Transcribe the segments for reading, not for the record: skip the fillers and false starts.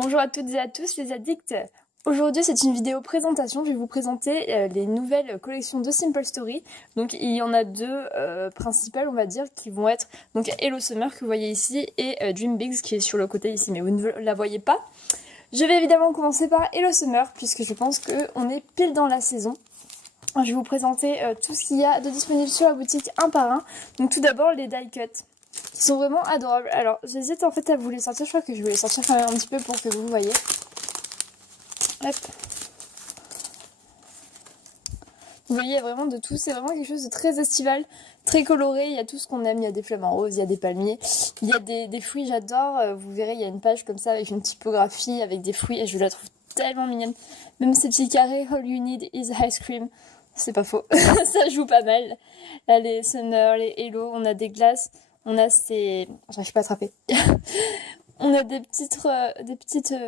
Bonjour à toutes et à tous les addicts. Aujourd'hui c'est une vidéo présentation, je vais vous présenter les nouvelles collections de Simple Story. Donc il y en a deux principales on va dire qui vont être donc Hello Summer que vous voyez ici et Dream Bigs qui est sur le côté ici mais vous ne la voyez pas. Je vais évidemment commencer par Hello Summer puisque je pense qu'on est pile dans la saison. Je vais vous présenter tout ce qu'il y a de disponible sur la boutique un par un. Donc tout d'abord les die cuts qui sont vraiment adorables. Alors j'hésite en fait à vous les sortir, je crois que je vais les sortir quand même un petit peu pour que vous voyez. Hop. Vous voyez, il y a vraiment de tout, c'est vraiment quelque chose de très estival, très coloré, il y a tout ce qu'on aime, il y a des flamants roses, il y a des palmiers, il y a des fruits, j'adore, vous verrez, il y a une page comme ça avec une typographie, avec des fruits, et je la trouve tellement mignonne. Même ces petits carrés, all you need is ice cream, c'est pas faux, ça joue pas mal. Là, les Summer, les Hello, on a des glaces, on a ces... J'arrive pas à attraper. On a des petites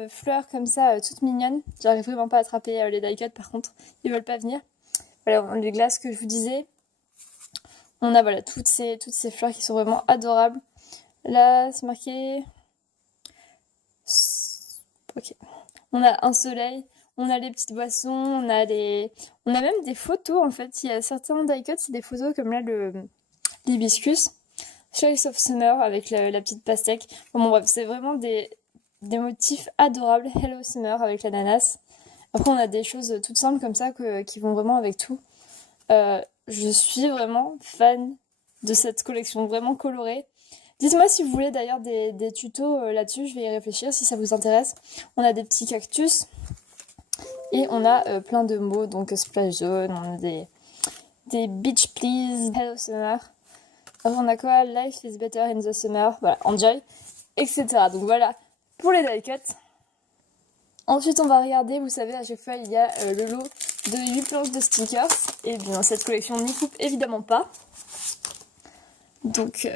fleurs comme ça, toutes mignonnes. J'arrive vraiment pas à attraper les die cuts par contre, ils veulent pas venir. Voilà, on a les glaces que je vous disais. On a voilà toutes ces fleurs qui sont vraiment adorables. Là, c'est marqué... Ok. On a un soleil, on a les petites boissons, on a même des photos en fait. Il y a certains die cuts, c'est des photos comme là l'hibiscus. Choice of Summer avec la petite pastèque. Bon bref, c'est vraiment des motifs adorables. Hello Summer avec l'ananas. Après on a des choses toutes simples comme ça qui vont vraiment avec tout. Je suis vraiment fan de cette collection vraiment colorée. Dites-moi si vous voulez d'ailleurs des tutos là-dessus, je vais y réfléchir si ça vous intéresse. On a des petits cactus et on a plein de mots, donc splash zone, on a des beach please, hello summer. Après on a quoi? Life is better in the summer, voilà, enjoy, etc. Donc voilà, pour les die cuts. Ensuite on va regarder, vous savez à chaque fois il y a le lot de 8 planches de stickers. Et bien cette collection n'y coupe évidemment pas. Donc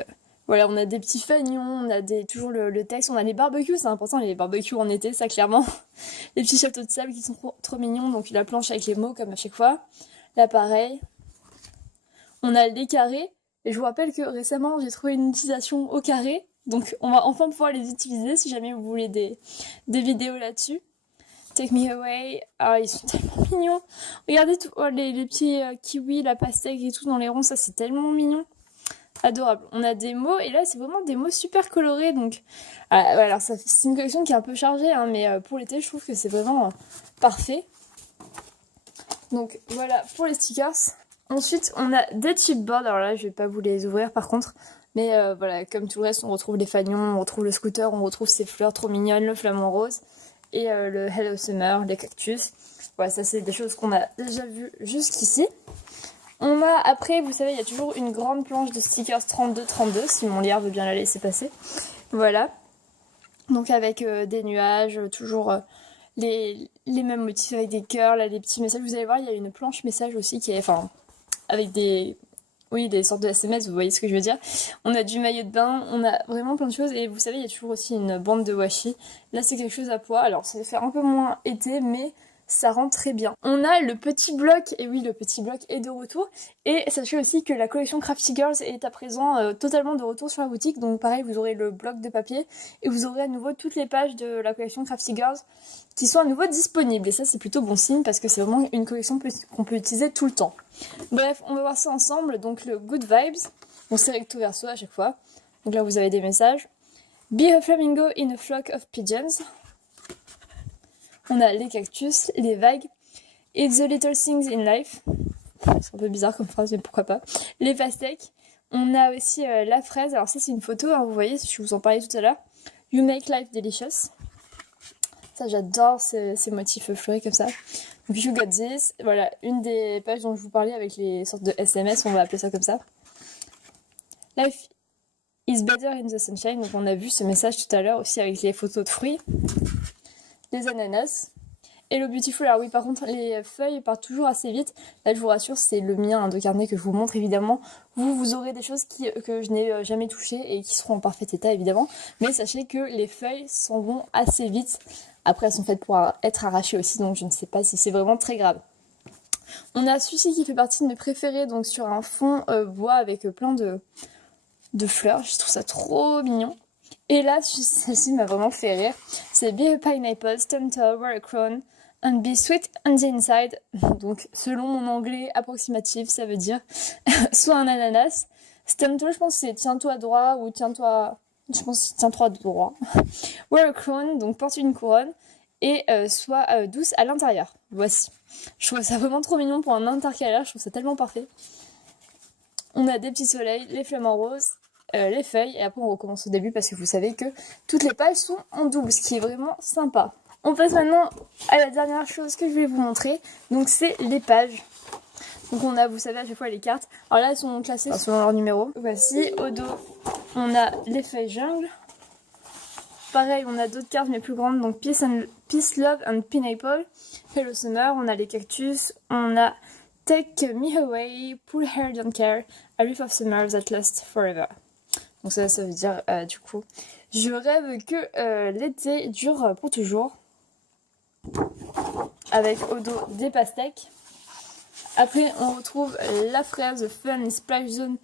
voilà, on a des petits fanions, on a toujours le texte, on a les barbecues, c'est important les barbecues en été, ça clairement. Les petits châteaux de sable qui sont trop mignons, donc la planche avec les mots comme à chaque fois. Là pareil. On a les carrés. Et je vous rappelle que récemment, j'ai trouvé une utilisation au carré. Donc, on va enfin pouvoir les utiliser si jamais vous voulez des vidéos là-dessus. Take me away. Ah, ils sont tellement mignons. Regardez tout, les petits kiwis, la pastèque et tout dans les ronds. Ça, c'est tellement mignon. Adorable. On a des mots. Et là, c'est vraiment des mots super colorés. Donc, alors, c'est une collection qui est un peu chargée. Hein, mais pour l'été, je trouve que c'est vraiment parfait. Donc, voilà pour les stickers. Ensuite, on a des chipboards. Alors là, je vais pas vous les ouvrir par contre. Mais voilà, comme tout le reste, on retrouve les fanions, on retrouve le scooter, on retrouve ces fleurs trop mignonnes, le flamant rose et le Hello Summer, les cactus. Voilà, ça c'est des choses qu'on a déjà vues jusqu'ici. On a, après, vous savez, il y a toujours une grande planche de stickers 32-32, si mon lierre veut bien la laisser passer. Voilà. Donc avec des nuages, toujours... les mêmes motifs avec des cœurs, là, des petits messages. Vous allez voir, il y a une planche message aussi qui est... Enfin, avec des sortes de SMS, vous voyez ce que je veux dire. On a du maillot de bain, on a vraiment plein de choses. Et vous savez, il y a toujours aussi une bande de washi. Là, c'est quelque chose à poids. Alors, ça va faire un peu moins été, mais... ça rend très bien. On a le petit bloc, et oui, le petit bloc est de retour. Et sachez aussi que la collection Crafty Girls est à présent totalement de retour sur la boutique. Donc pareil, vous aurez le bloc de papier et vous aurez à nouveau toutes les pages de la collection Crafty Girls qui sont à nouveau disponibles. Et ça, c'est plutôt bon signe parce que c'est vraiment une collection qu'on peut utiliser tout le temps. Bref, on va voir ça ensemble. Donc le Good Vibes, on c'est recto verso à chaque fois. Donc là, vous avez des messages. Be a flamingo in a flock of pigeons. On a les cactus, les vagues, It's the little things in life. C'est un peu bizarre comme phrase, mais pourquoi pas. Les pastèques. On a aussi la fraise. Alors ça, c'est une photo, hein, vous voyez, je vous en parlais tout à l'heure. You make life delicious. Ça, j'adore ces motifs fleuris comme ça. Donc, you got this. Voilà, une des pages dont je vous parlais avec les sortes de SMS, on va appeler ça comme ça. Life is better in the sunshine. Donc, on a vu ce message tout à l'heure aussi avec les photos de fruits. Les ananas. Hello Beautiful, alors oui par contre les feuilles partent toujours assez vite. Là je vous rassure, c'est le mien de carnet que je vous montre évidemment. Vous aurez des choses que je n'ai jamais touchées et qui seront en parfait état évidemment. Mais sachez que les feuilles s'en vont assez vite. Après elles sont faites pour être arrachées aussi, donc je ne sais pas si c'est vraiment très grave. On a celui-ci qui fait partie de mes préférés, donc sur un fond bois avec plein de fleurs. Je trouve ça trop mignon. Et là, celle-ci m'a vraiment fait rire. C'est Be a pineapple, stand tall, wear a crown, and be sweet on the inside. Donc, selon mon anglais approximatif, ça veut dire soit un ananas. Stand tall, je pense que c'est tiens-toi droit ou tiens-toi... Je pense que c'est tiens-toi droit. Wear a crown, donc porte une couronne. Et sois douce à l'intérieur. Voici. Je trouve ça vraiment trop mignon pour un intercalaire. Je trouve ça tellement parfait. On a des petits soleils, les flamants roses, les feuilles, et après on recommence au début parce que vous savez que toutes les pages sont en double, ce qui est vraiment sympa. On passe maintenant à la dernière chose que je vais vous montrer, donc c'est les pages. Donc on a, vous savez, à chaque fois les cartes. Alors là, elles sont classées selon leur numéro. Voici, au dos, on a les feuilles jungle. Pareil, on a d'autres cartes mais plus grandes, donc Peace, Love and Pineapple. Hello Summer, on a les cactus, on a Take Me Away, Pull Hair Don't Care, A Leaf of Summer That Lasts Forever. Donc ça veut dire du coup, je rêve que l'été dure pour toujours. Avec au dos des pastèques. Après on retrouve la fraise, Fun, Splash Zone,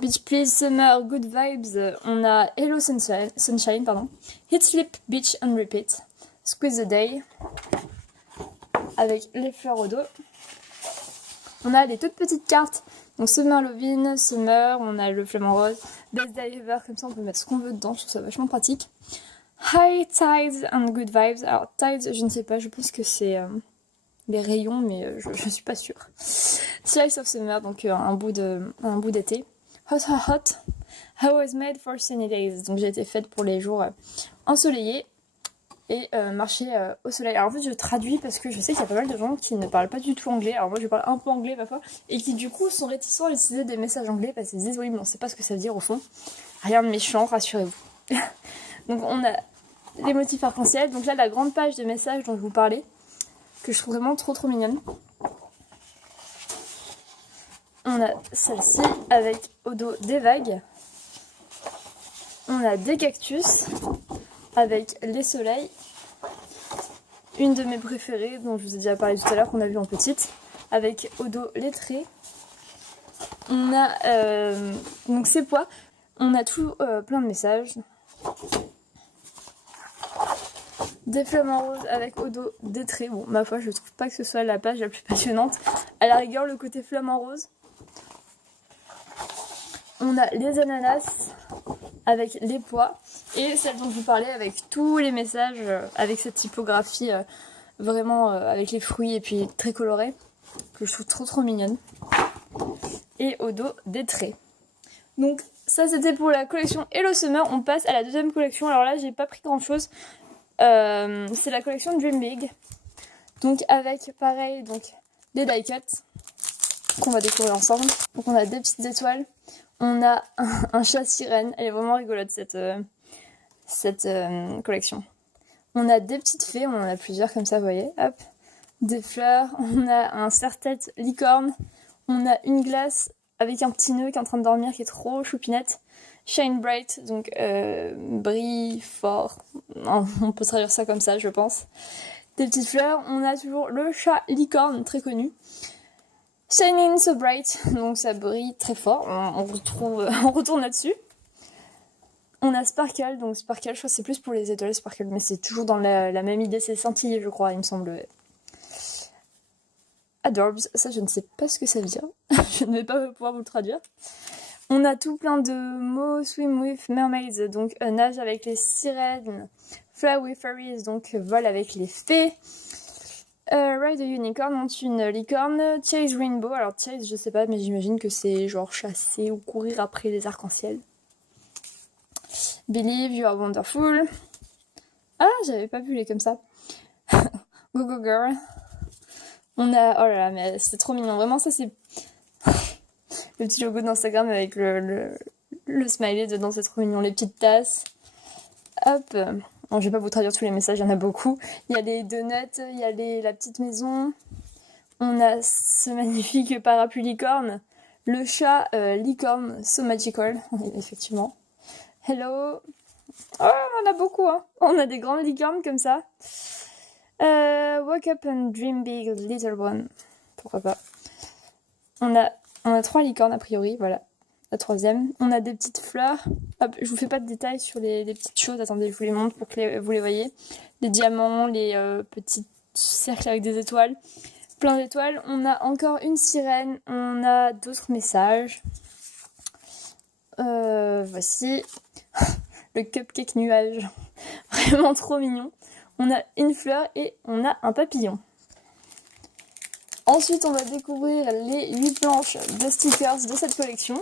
Beach Please, Summer, Good Vibes. On a Hello Sunshine, pardon. Hit Sleep, Beach and Repeat. Squeeze the Day. Avec les fleurs au dos. On a les toutes petites cartes. Donc Summer Lovin', Summer, on a le flamant rose, Best Day Ever, comme ça on peut mettre ce qu'on veut dedans, je trouve ça vachement pratique. High Tides and Good Vibes. Alors Tides, je ne sais pas, je pense que c'est les rayons, mais je suis pas sûre. Slice of Summer, donc un bout d'été. Hot Hot Hot. I was made for sunny days. Donc j'ai été faite pour les jours ensoleillés et marcher au soleil. Alors en fait je traduis parce que je sais qu'il y a pas mal de gens qui ne parlent pas du tout anglais. Alors moi je parle un peu anglais parfois et qui du coup sont réticents à utiliser des messages anglais parce qu'ils se disent oui mais on sait pas ce que ça veut dire au fond. Rien de méchant, rassurez-vous. Donc on a les motifs arc-en-ciel. Donc là la grande page de messages dont je vous parlais, que je trouve vraiment trop mignonne. On a celle-ci avec au dos des vagues. On a des cactus avec les soleils. Une de mes préférées dont je vous ai déjà parlé tout à l'heure, qu'on a vu en petite, avec au dos les traits. On a donc ces pois. On a tout plein de messages. Des flamants roses avec au dos des traits. Bon, ma foi, je trouve pas que ce soit la page la plus passionnante. À la rigueur, le côté flamant rose. On a les ananas avec les pois. Et celle dont je vous parlais avec tous les messages, avec cette typographie vraiment avec les fruits et puis très colorée, que je trouve trop mignonne. Et au dos des traits. Donc ça c'était pour la collection Hello Summer. On passe à la deuxième collection. Alors là j'ai pas pris grand chose. C'est la collection Dream Big. Donc avec pareil donc des die cuts qu'on va découvrir ensemble. Donc on a des petites étoiles. On a un chat sirène. Elle est vraiment rigolote cette collection. On a des petites fées. On en a plusieurs comme ça vous voyez. Hop. Des fleurs. On a un serre-tête licorne. On a une glace avec un petit nœud qui est en train de dormir qui est trop choupinette. Shine bright, donc brille fort. On peut traduire ça comme ça, je pense. Des petites fleurs. On a toujours le chat licorne, très connu. Shining so bright, donc ça brille très fort. On retourne là-dessus. On a Sparkle, donc Sparkle, je crois que c'est plus pour les étoiles Sparkle, mais c'est toujours dans la même idée, c'est scintillé, je crois, il me semble. Adorbs, ça je ne sais pas ce que ça veut dire. Je ne vais pas pouvoir vous le traduire. On a tout plein de mots. Swim with mermaids, donc nage avec les sirènes. Fly with fairies, donc vol avec les fées. Ride a unicorn, monte une licorne. Chase rainbow, alors chase je sais pas mais j'imagine que c'est genre chasser ou courir après les arcs-en-ciel. Believe you are wonderful. Ah j'avais pas vu les comme ça. Go go girl. On a, oh là là mais c'est trop mignon, vraiment ça c'est le petit logo d'Instagram avec le smiley dedans, c'est trop mignon. Les petites tasses. Hop. Bon, je vais pas vous traduire tous les messages, il y en a beaucoup. Il y a les donuts, il y a la petite maison. On a ce magnifique parapluie licorne. Le chat licorne, so magical, effectivement. Hello. Oh, on en a beaucoup, hein. On a des grandes licornes comme ça. Wake up and dream big, little one. Pourquoi pas. On a 3 licornes a priori, voilà. la troisième. On a des petites fleurs. Hop, je vous fais pas de détails sur les petites choses. Attendez, je vous les montre pour que vous les voyez. Les diamants, les petits cercles avec des étoiles. Plein d'étoiles. On a encore une sirène. On a d'autres messages. Voici le cupcake nuage. Vraiment trop mignon. On a une fleur et on a un papillon. Ensuite, on va découvrir les 8 planches de stickers de cette collection.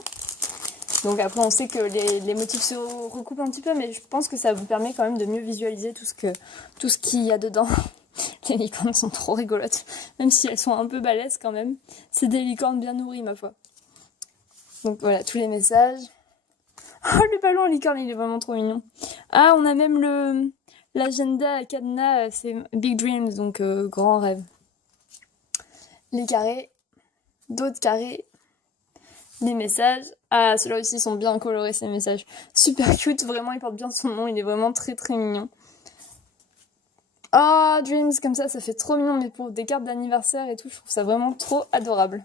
Donc après, on sait que les motifs se recoupent un petit peu, mais je pense que ça vous permet quand même de mieux visualiser tout ce qu'il y a dedans. Les licornes sont trop rigolotes, même si elles sont un peu balèzes quand même. C'est des licornes bien nourries, ma foi. Donc voilà, tous les messages. Oh, le ballon en licorne, il est vraiment trop mignon. Ah, on a même l'agenda cadenas, c'est Big Dreams, donc grand rêve. Les carrés, d'autres carrés, les messages. Ah, ceux-là aussi sont bien colorés, ces messages. Super cute, vraiment, il porte bien son nom, il est vraiment très très mignon. Oh, Dreams, comme ça fait trop mignon, mais pour des cartes d'anniversaire et tout, je trouve ça vraiment trop adorable.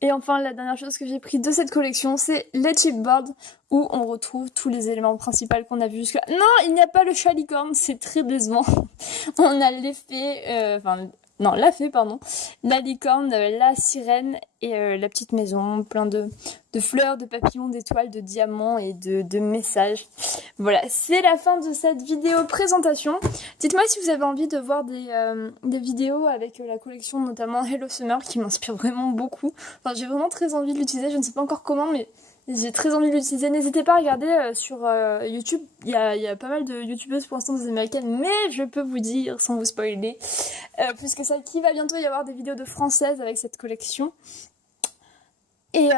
Et enfin, la dernière chose que j'ai pris de cette collection, c'est les chipboards, où on retrouve tous les éléments principaux qu'on a vus jusque-là. Non, il n'y a pas le chat licorne, c'est très décevant. On a l'effet, la fée, pardon, la licorne, la sirène et la petite maison, plein de fleurs, de papillons, d'étoiles, de diamants et de messages. Voilà, c'est la fin de cette vidéo présentation. Dites-moi si vous avez envie de voir des vidéos avec la collection, notamment Hello Summer, qui m'inspire vraiment beaucoup. Enfin, j'ai vraiment très envie de l'utiliser, je ne sais pas encore comment, mais j'ai très envie de l'utiliser. N'hésitez pas à regarder sur YouTube. Il y a pas mal de youtubeuses pour l'instant des américaines, mais je peux vous dire, sans vous spoiler, puisque ça qui va bientôt y avoir des vidéos de françaises avec cette collection. Et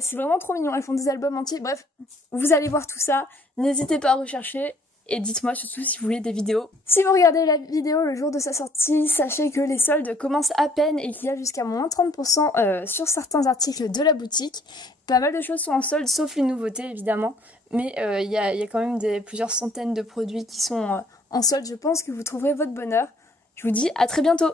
c'est vraiment trop mignon. Elles font des albums entiers. Bref, vous allez voir tout ça. N'hésitez pas à rechercher. Et dites-moi surtout si vous voulez des vidéos. Si vous regardez la vidéo le jour de sa sortie, sachez que les soldes commencent à peine et qu'il y a jusqu'à moins 30% sur certains articles de la boutique. Pas mal de choses sont en solde, sauf les nouveautés évidemment. Mais il y a quand même plusieurs centaines de produits qui sont en solde. Je pense que vous trouverez votre bonheur. Je vous dis à très bientôt.